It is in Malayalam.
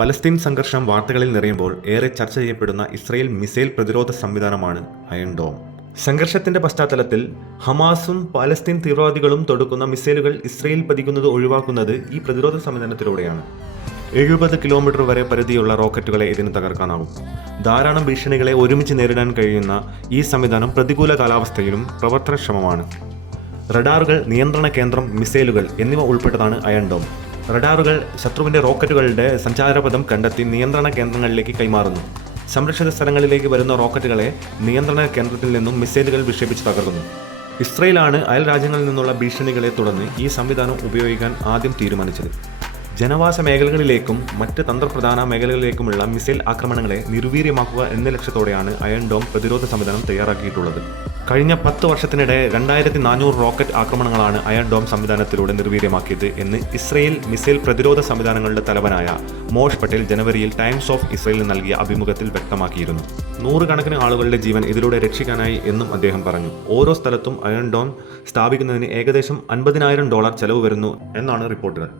പലസ്തീൻ സംഘർഷം വാർത്തകളിൽ നിറയുമ്പോൾ ഏറെ ചർച്ച ചെയ്യപ്പെടുന്ന ഇസ്രായേൽ മിസൈൽ പ്രതിരോധ സംവിധാനമാണ് അയൺ ഡോം. സംഘർഷത്തിന്റെ പശ്ചാത്തലത്തിൽ ഹമാസും പലസ്തീൻ തീവ്രവാദികളും തൊടുക്കുന്ന മിസൈലുകൾ ഇസ്രായേൽ പതിക്കുന്നത് ഒഴിവാക്കുന്നത് ഈ പ്രതിരോധ സംവിധാനത്തിലൂടെയാണ്. 70 കിലോമീറ്റർ വരെ പരിധിയുള്ള റോക്കറ്റുകളെ ഇതിന് തകർക്കാനാകും. ധാരാളം ഭീഷണികളെ ഒരുമിച്ച് നേരിടാൻ കഴിയുന്ന ഈ സംവിധാനം പ്രതികൂല കാലാവസ്ഥയിലും പ്രവർത്തനക്ഷമമാണ്. റഡാറുകൾ, നിയന്ത്രണ കേന്ദ്രം, മിസൈലുകൾ എന്നിവ ഉൾപ്പെട്ടതാണ് അയൺ ഡോം. റഡാറുകൾ ശത്രുവിന്റെ റോക്കറ്റുകളുടെ സഞ്ചാരപഥം കണ്ടെത്തി നിയന്ത്രണ കേന്ദ്രങ്ങളിലേക്ക് കൈമാറുന്നു. സംരക്ഷിത സ്ഥലങ്ങളിലേക്ക് വരുന്ന റോക്കറ്റുകളെ നിയന്ത്രണ കേന്ദ്രത്തിൽ നിന്നും മിസൈലുകൾ വിക്ഷേപിച്ച് തകർക്കുന്നു. ഇസ്രായേലാണ് അയൽ രാജ്യങ്ങളിൽ നിന്നുള്ള ഭീഷണികളെ തുടർന്ന് ഈ സംവിധാനം ഉപയോഗിക്കാൻ ആദ്യം തീരുമാനിച്ചത്. ജനവാസ മേഖലകളിലേക്കും മറ്റ് തന്ത്രപ്രധാന മേഖലകളിലേക്കുമുള്ള മിസൈൽ ആക്രമണങ്ങളെ നിർവീര്യമാക്കുക എന്ന ലക്ഷ്യത്തോടെയാണ് അയൺ ഡോം പ്രതിരോധ സംവിധാനം തയ്യാറാക്കിയിട്ടുള്ളത്. കഴിഞ്ഞ 10 വർഷത്തിനിടെ 2400 റോക്കറ്റ് ആക്രമണങ്ങളാണ് അയൺ ഡോം സംവിധാനത്തിലൂടെ നിർവീര്യമാക്കിയത് എന്ന് ഇസ്രായേൽ മിസൈൽ പ്രതിരോധ സംവിധാനങ്ങളുടെ തലവനായ മോഷ് പട്ടേൽ ജനുവരിയിൽ ടൈംസ് ഓഫ് ഇസ്രായേലിന് നൽകിയ അഭിമുഖത്തിൽ വ്യക്തമാക്കിയിരുന്നു. 100 കണക്കിന് ആളുകളുടെ ജീവൻ ഇതിലൂടെ രക്ഷിക്കാനായി എന്നും അദ്ദേഹം പറഞ്ഞു. ഓരോ സ്ഥലത്തും അയൺ ഡോം സ്ഥാപിക്കുന്നതിന് ഏകദേശം $50,000 ചെലവ് വരുന്നു എന്നാണ് റിപ്പോർട്ടുകൾ.